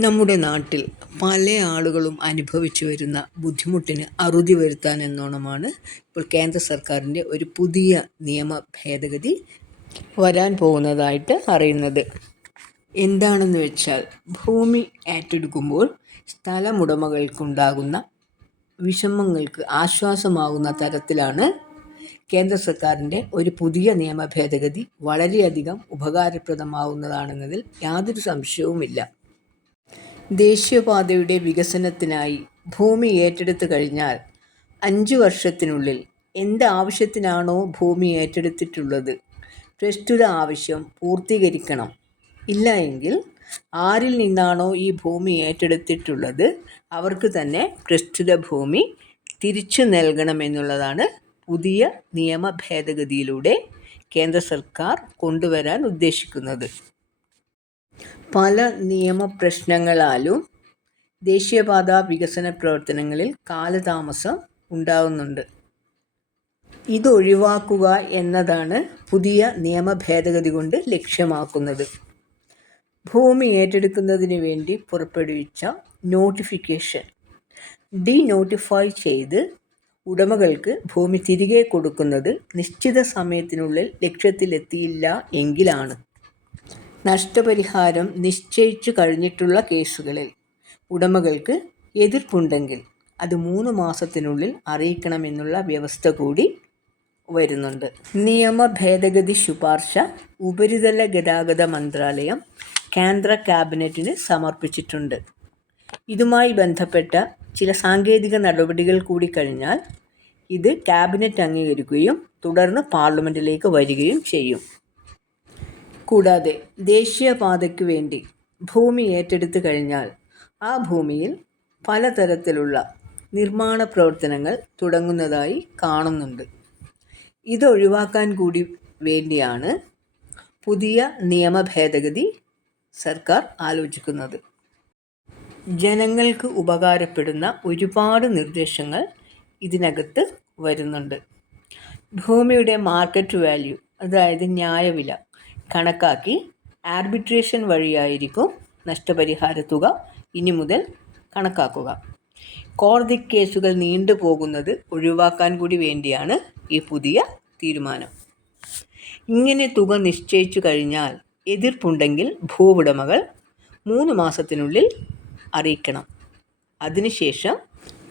നമ്മുടെ നാട്ടിൽ പല ആളുകളും അനുഭവിച്ചു വരുന്ന ബുദ്ധിമുട്ടിന് അറുതി വരുത്താൻ എന്നോണമാണ് ഇപ്പോൾ കേന്ദ്ര സർക്കാരിൻ്റെ ഒരു പുതിയ നിയമ ഭേദഗതി വരാൻ പോകുന്നതായിട്ട് അറിയുന്നത്. എന്താണെന്ന് വെച്ചാൽ, ഭൂമി ഏറ്റെടുക്കുമ്പോൾ സ്ഥലമുടമകൾക്കുണ്ടാകുന്ന വിഷമങ്ങൾക്ക് ആശ്വാസമാകുന്ന തരത്തിലാണ് കേന്ദ്ര സർക്കാരിൻ്റെ ഒരു പുതിയ നിയമ ഭേദഗതി വളരെയധികം ഉപകാരപ്രദമാവുന്നതാണെന്നതിൽ യാതൊരു സംശയവുമില്ല. ദേശീയപാതയുടെ വികസനത്തിനായി ഭൂമി ഏറ്റെടുത്തു കഴിഞ്ഞാൽ 5 വർഷത്തിനുള്ളിൽ എന്ത് ആവശ്യത്തിനാണോ ഭൂമി ഏറ്റെടുത്തിട്ടുള്ളത് പ്രസ്തുത ആവശ്യം പൂർത്തീകരിക്കണം. ഇല്ല എങ്കിൽ ആരിൽ നിന്നാണോ ഈ ഭൂമി ഏറ്റെടുത്തിട്ടുള്ളത് അവർക്ക് തന്നെ പ്രസ്തുത ഭൂമി തിരിച്ചു നൽകണമെന്നുള്ളതാണ് പുതിയ നിയമ ഭേദഗതിയിലൂടെ കേന്ദ്ര സർക്കാർ കൊണ്ടുവരാൻ ഉദ്ദേശിക്കുന്നത്. പല നിയമപ്രശ്നങ്ങളാലും ദേശീയപാത വികസന പ്രവർത്തനങ്ങളിൽ കാലതാമസം ഉണ്ടാകുന്നുണ്ട്. ഇതൊഴിവാക്കുക എന്നതാണ് പുതിയ നിയമ ഭേദഗതി കൊണ്ട് ലക്ഷ്യമാക്കുന്നത്. ഭൂമി ഏറ്റെടുക്കുന്നതിന് വേണ്ടി പുറപ്പെടുവിച്ച നോട്ടിഫിക്കേഷൻ ഡീനോട്ടിഫൈ ചെയ്ത് ഉടമകൾക്ക് ഭൂമി തിരികെ കൊടുക്കുന്നത് നിശ്ചിത സമയത്തിനുള്ളിൽ ലക്ഷ്യത്തിലെത്തിയില്ല എങ്കിലാണ്. നഷ്ടപരിഹാരം നിശ്ചയിച്ചു കഴിഞ്ഞിട്ടുള്ള കേസുകളിൽ ഉടമകൾക്ക് എതിർപ്പുണ്ടെങ്കിൽ അത് 3 മാസത്തിനുള്ളിൽ അറിയിക്കണമെന്നുള്ള വ്യവസ്ഥ കൂടി വരുന്നുണ്ട്. നിയമ ഭേദഗതി ശുപാർശ ഉപരിതല ഗതാഗത മന്ത്രാലയം കേന്ദ്ര ക്യാബിനറ്റിന് സമർപ്പിച്ചിട്ടുണ്ട്. ഇതുമായി ബന്ധപ്പെട്ട ചില സാങ്കേതിക നടപടികൾ കൂടി കഴിഞ്ഞാൽ ഇത് ക്യാബിനറ്റ് അംഗീകരിക്കുകയും തുടർന്ന് പാർലമെൻറ്റിലേക്ക് വരികയും ചെയ്യും. കൂടാതെ ദേശീയപാതയ്ക്ക് വേണ്ടി ഭൂമി ഏറ്റെടുത്തു കഴിഞ്ഞാൽ ആ ഭൂമിയിൽ പലതരത്തിലുള്ള നിർമ്മാണ പ്രവർത്തനങ്ങൾ തുടങ്ങുന്നതായി കാണുന്നുണ്ട്. ഇതൊഴിവാക്കാൻ കൂടി വേണ്ടിയാണ് പുതിയ നിയമ ഭേദഗതി സർക്കാർ ആലോചിക്കുന്നത്. ജനങ്ങൾക്ക് ഉപകാരപ്പെടുന്ന ഒരുപാട് നിർദ്ദേശങ്ങൾ ഇതിനകത്ത് വരുന്നുണ്ട്. ഭൂമിയുടെ മാർക്കറ്റ് വാല്യൂ, അതായത് ന്യായവില കണക്കാക്കി ആർബിട്രേഷൻ വഴിയായിരിക്കും നഷ്ടപരിഹാര തുക ഇനി മുതൽ കണക്കാക്കുക. കോടതി കേസുകൾ നീണ്ടുപോകുന്നത് ഒഴിവാക്കാൻ കൂടി വേണ്ടിയാണ് ഈ പുതിയ തീരുമാനം. ഇങ്ങനെ തുക നിശ്ചയിച്ചു കഴിഞ്ഞാൽ എതിർപ്പുണ്ടെങ്കിൽ ഭൂവുടമകൾ 3 മാസത്തിനുള്ളിൽ അറിയിക്കണം. അതിനുശേഷം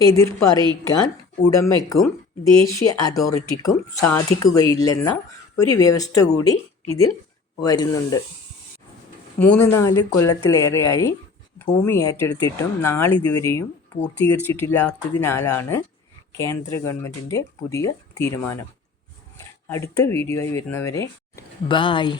എതിർപ്പ് അറിയിക്കാൻ ഉടമയ്ക്കും ദേശീയ അതോറിറ്റിക്കും സാധിക്കുകയില്ലെന്ന ഒരു വ്യവസ്ഥ കൂടി ഇതിൽ വരുന്നുണ്ട്. 3-4 കൊല്ലത്തിലേറെയായി ഭൂമി ഏറ്റെടുത്തിട്ടും നാളിതുവരെയും പൂർത്തീകരിച്ചിട്ടില്ലാത്തതിനാലാണ് കേന്ദ്ര ഗവൺമെൻറ്റിൻ്റെ പുതിയ തീരുമാനം. അടുത്ത വീഡിയോയിൽ വരുന്നവരെ ബായ്.